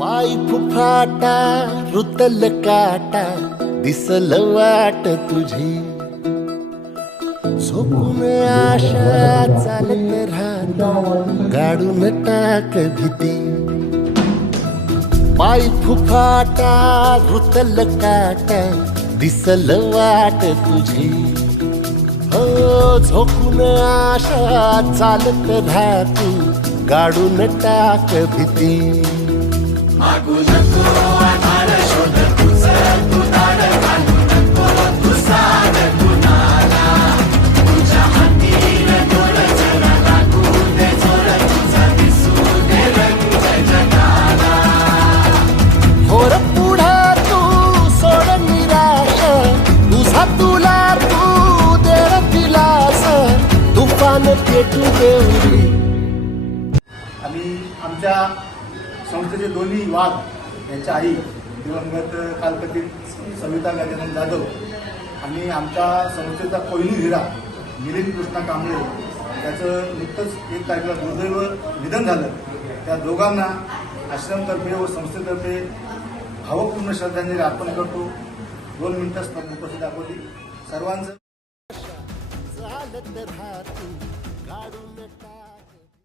पाय फुफाटा रुतल काटा दिसल वाट तुझी. झोपून आशा चालत राहता गाडून टाक भीती. पाय फुफाटा रुतल काटा दिसल वाट तुझी. हो झोपून आशा चालत राहती गाडून टाक भीती. तुफान पेटू आणि आमच्या संस्थेचे दोन्ही वाद यांच्या आई दिवंगत कालपतीत सविता गजानन जाधव आणि आमच्या संस्थेचा पहिली हिरा मिलिंद कृष्णा कांबळे त्याचं नुकतंच एक तारखेला दुर्दैव निधन झालं. त्या दोघांना आश्रमतर्फे व संस्थेतर्फे भावपूर्ण श्रद्धांजली अर्पण करतो. दोन मिनिटं उपस्थित दाखवली. सर्वांचं चालत राहती गाडून टाक